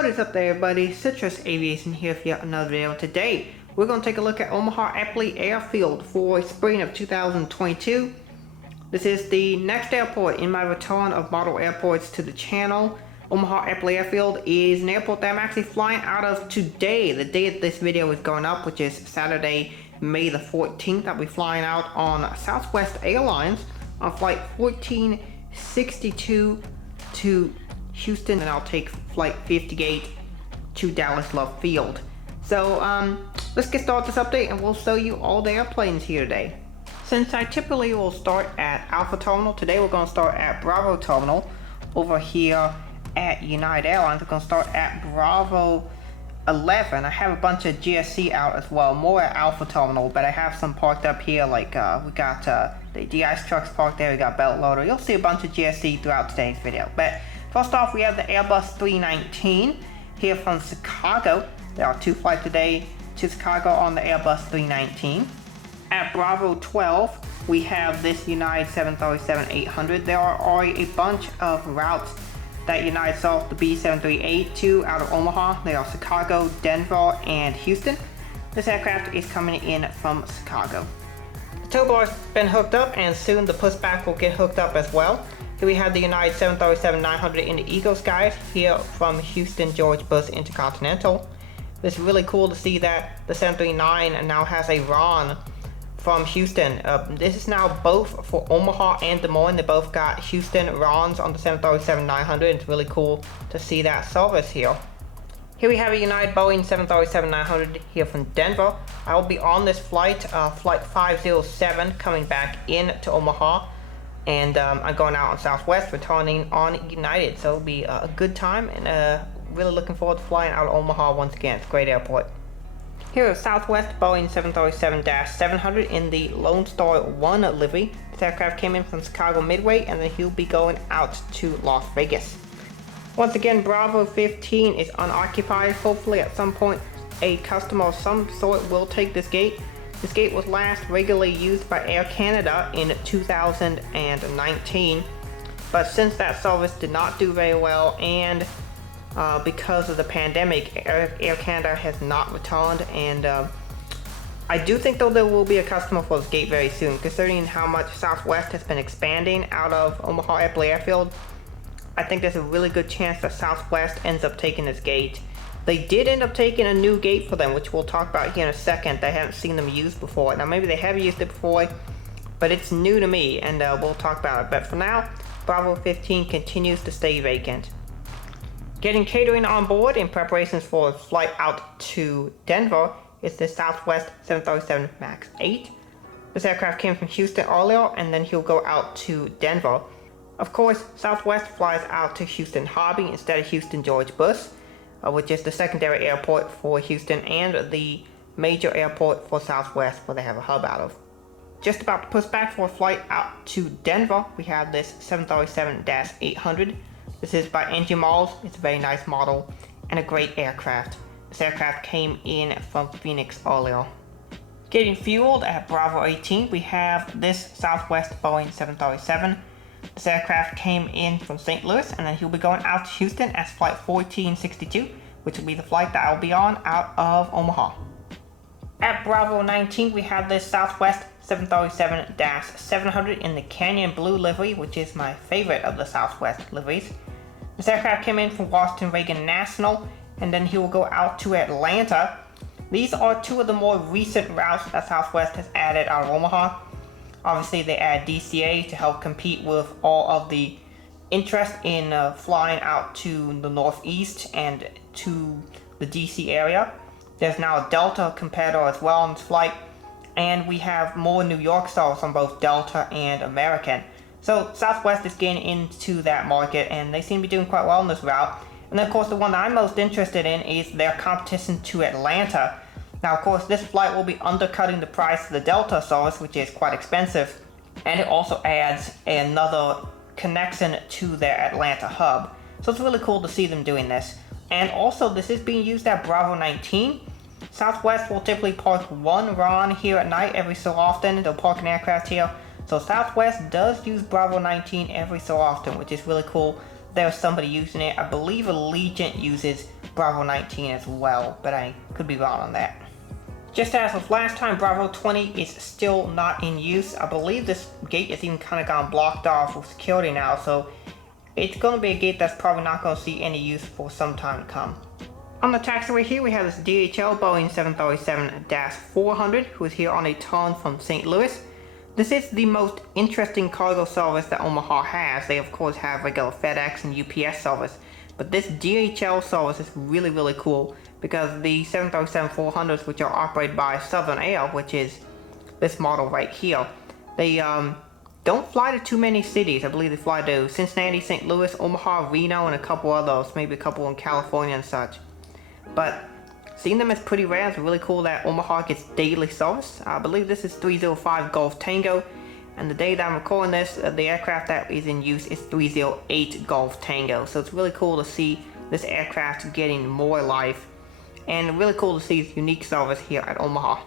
What is up there, everybody? Citrus Aviation here for yet another video. Today we're going to take a look at Omaha Eppley Airfield for spring of 2022. This is the next airport in my return of model airports to the channel. Omaha Eppley Airfield is an airport that I'm actually flying out of today, the day that this video is going up, which is Saturday, May the 14th. I'll be flying out on Southwest Airlines on flight 1462 to Houston, and I'll take flight 58 to Dallas Love Field. So let's get started this update and we'll show you all the airplanes here today. Since I typically will start at Alpha Terminal, today we're going to start at Bravo Terminal. Over here at United Airlines, we're going to start at Bravo 11. I have a bunch of GSC out as well, more at Alpha Terminal, but I have some parked up here, like we got the de-ice trucks parked there, we got belt loader. You'll see a bunch of GSC throughout today's video. But first off, we have the Airbus 319 here from Chicago. There are two flights today to Chicago on the Airbus 319. At Bravo 12, we have this United 737-800. There are already a bunch of routes that United sells the B738 to out of Omaha. They are Chicago, Denver, and Houston. This aircraft is coming in from Chicago. The tow bar's been hooked up, and soon the pushback will get hooked up as well. Here we have the United 737-900 in the Eagle skies here from Houston George Bush Intercontinental. It's really cool to see that the 739 now has a RON from Houston. This is now both for Omaha and Des Moines. They both got Houston RONs on the 737-900. It's really cool to see that service here. Here we have a United Boeing 737-900 here from Denver. I will be on this flight, flight 507, coming back in to Omaha. And I'm going out on Southwest, returning on United. So it'll be a good time, and really looking forward to flying out of Omaha once again. It's a great airport. Here is Southwest Boeing 737-700 in the Lone Star 1 livery. This aircraft came in from Chicago Midway, and then he'll be going out to Las Vegas. Once again, Bravo 15 is unoccupied. Hopefully at some point a customer of some sort will take this gate. This gate was last regularly used by Air Canada in 2019, but since that service did not do very well, and because of the pandemic, Air Canada has not returned, and I do think though there will be a customer for this gate very soon, considering how much Southwest has been expanding out of Omaha Eppley Airfield. I think there's a really good chance that Southwest ends up taking this gate. They did end up taking a new gate for them, which we'll talk about here in a second. I haven't seen them used before. Now maybe they have used it before, but it's new to me, and we'll talk about it. But for now, Bravo 15 continues to stay vacant. Getting catering on board in preparations for a flight out to Denver is the Southwest 737 MAX 8. This aircraft came from Houston earlier, and then he'll go out to Denver. Of course, Southwest flies out to Houston Hobby instead of Houston George Bush, which is the secondary airport for Houston and the major airport for Southwest, where they have a hub out of. Just about to push back for a flight out to Denver, we have this 737-800. This is by NG Malls. It's a very nice model and a great aircraft. This aircraft came in from Phoenix earlier. Getting fueled at Bravo 18, we have this Southwest Boeing 737. This aircraft came in from St. Louis, and then he'll be going out to Houston as flight 1462, which will be the flight that I'll be on out of Omaha. At Bravo 19, we have this Southwest 737-700 in the Canyon Blue livery, which is my favorite of the Southwest liveries. This aircraft came in from Washington Reagan National, and then he will go out to Atlanta. These are two of the more recent routes that Southwest has added out of Omaha. Obviously, they add DCA to help compete with all of the interest in flying out to the Northeast and to the DC area. There's now a Delta competitor as well on this flight, and we have more New York stars on both Delta and American. So Southwest is getting into that market, and they seem to be doing quite well on this route. And then of course the one that I'm most interested in is their competition to Atlanta. Now of course this flight will be undercutting the price of the Delta service, which is quite expensive, and it also adds another connection to their Atlanta hub. So it's really cool to see them doing this. And also this is being used at Bravo 19. Southwest will typically park one RON here at night every so often. They'll park an aircraft here. So Southwest does use Bravo 19 every so often, which is really cool there's somebody using it. I believe Allegiant uses Bravo 19 as well, but I could be wrong on that. Just as of last time, Bravo 20 is still not in use. I believe this gate is even kind of gone blocked off with security now, so it's going to be a gate that's probably not going to see any use for some time to come. On the taxiway here, we have this DHL Boeing 737-400, who is here on a turn from St. Louis. This is the most interesting cargo service that Omaha has. They of course have regular FedEx and UPS service, but this DHL service is really, really cool because the 737-400s, which are operated by Southern Air, which is this model right here, they don't fly to too many cities. I believe they fly to Cincinnati, St. Louis, Omaha, Reno, and a couple others, maybe a couple in California and such. But seeing them is pretty rare. It's really cool that Omaha gets daily service. I believe this is 305 Golf Tango, and the day that I'm recording this, the aircraft that is in use is 308 Golf Tango. So it's really cool to see this aircraft getting more life, and really cool to see this unique service here at Omaha.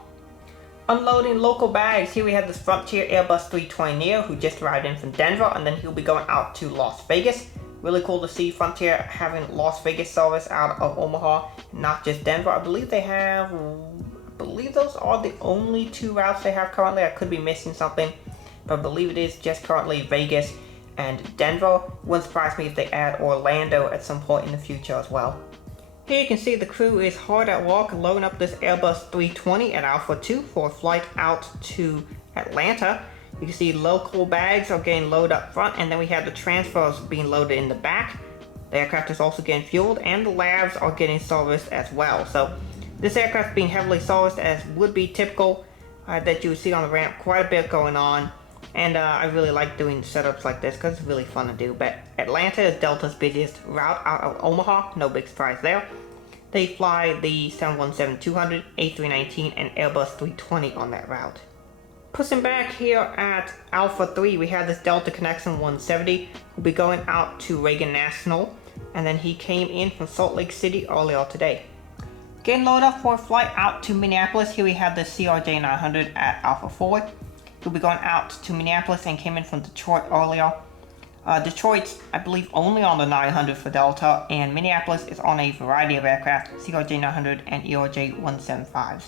Unloading local bags, here we have this Frontier Airbus 320 Neo who just arrived in from Denver, and then he'll be going out to Las Vegas. Really cool to see Frontier having Las Vegas service out of Omaha, not just Denver. I believe those are the only two routes they have currently. I could be missing something, but I believe it is just currently Vegas and Denver. Wouldn't surprise me if they add Orlando at some point in the future as well. Here you can see the crew is hard at work loading up this Airbus 320 at Alpha 2 for a flight out to Atlanta. You can see local bags are getting loaded up front, and then we have the transfers being loaded in the back. The aircraft is also getting fueled, and the labs are getting serviced as well. So this aircraft is being heavily serviced, as would be typical that you would see on the ramp. Quite a bit going on, and I really like doing setups like this because it's really fun to do. But Atlanta is Delta's busiest route out of Omaha, no big surprise there. They fly the 717-200, A319, and Airbus 320 on that route. Pushing back here at Alpha 3, we have this Delta Connection 170. We'll be going out to Reagan National, and then he came in from Salt Lake City earlier today. Getting loaded up for a flight out to Minneapolis, here we have the CRJ 900 at Alpha 4. He'll be going out to Minneapolis and came in from Detroit earlier. Detroit's, I believe, only on the 900 for Delta, and Minneapolis is on a variety of aircraft, CRJ 900 and ERJ 175s.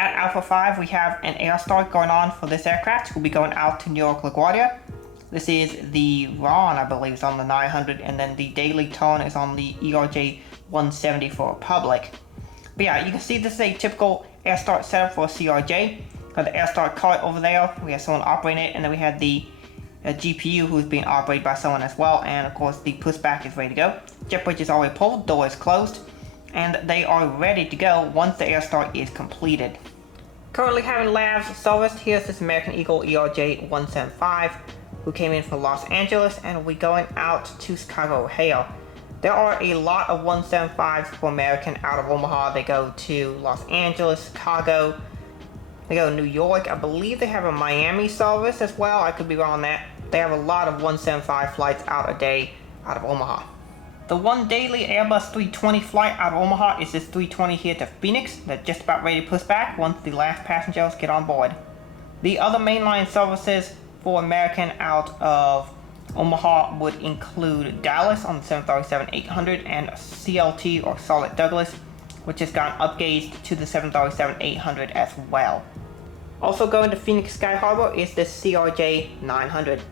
At Alpha 5, we have an air start going on for this aircraft. We'll be going out to New York LaGuardia. This is the Ron, I believe, is on the 900, and then the daily turn is on the ERJ 170 for Republic. But yeah, you can see this is a typical air start setup for a CRJ. Got the air start cart over there. We have someone operating it, and then we have the GPU who's being operated by someone as well, and of course the pushback is ready to go. Jet bridge is already pulled, door is closed, and they are ready to go once the air start is completed. Currently having labs serviced, here's this American Eagle ERJ 175 who came in from Los Angeles and will be going out to Chicago O'Hare. There are a lot of 175s for American out of Omaha. They go to Los Angeles, Chicago, they go to New York. I believe they have a Miami service as well. I could be wrong on that. They have a lot of 175 flights out a day out of Omaha. The one daily Airbus 320 flight out of Omaha is this 320 here to Phoenix. They're just about ready to push back once the last passengers get on board. The other mainline services for American out of Omaha would include Dallas on the 737-800 and CLT or Solid Douglas, which has gotten upgauged to the 737-800 as well. Also going to Phoenix Sky Harbor is this CRJ 900.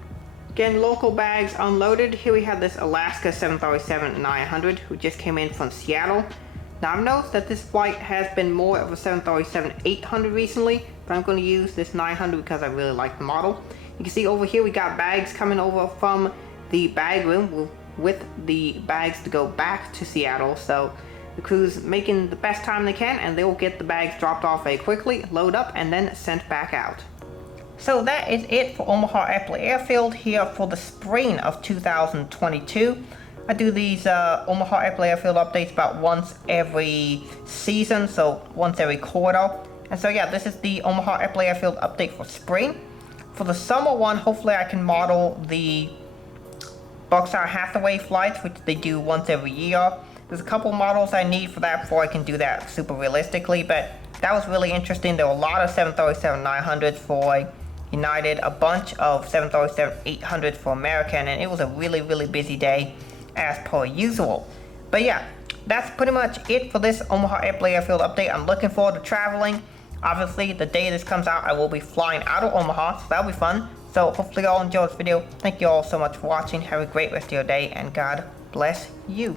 Getting local bags unloaded, here we have this Alaska 737-900 who just came in from Seattle. Now I've noticed that this flight has been more of a 737-800 recently, but I'm going to use this 900 because I really like the model. You can see over here we got bags coming over from the bag room with the bags to go back to Seattle, so the crew's making the best time they can, and they will get the bags dropped off very quickly, load up, and then sent back out. So that is it for Omaha Eppley Airfield here for the spring of 2022. I do these Omaha Eppley Airfield updates about once every season, so once every quarter. And so yeah, this is the Omaha Eppley Airfield update for spring. For the summer one, hopefully I can model the Berkshire Hathaway flights, which they do once every year. There's a couple models I need for that before I can do that super realistically, but that was really interesting. There were a lot of 737-900s for United, a bunch of 737-800s for American, and it was a really, really busy day. as per usual. But yeah, that's pretty much it for this Omaha Eppley Airfield update. I'm looking forward to traveling. Obviously, the day this comes out, I will be flying out of Omaha, so that'll be fun. So hopefully you all enjoyed this video. Thank you all so much for watching. Have a great rest of your day, and God bless you.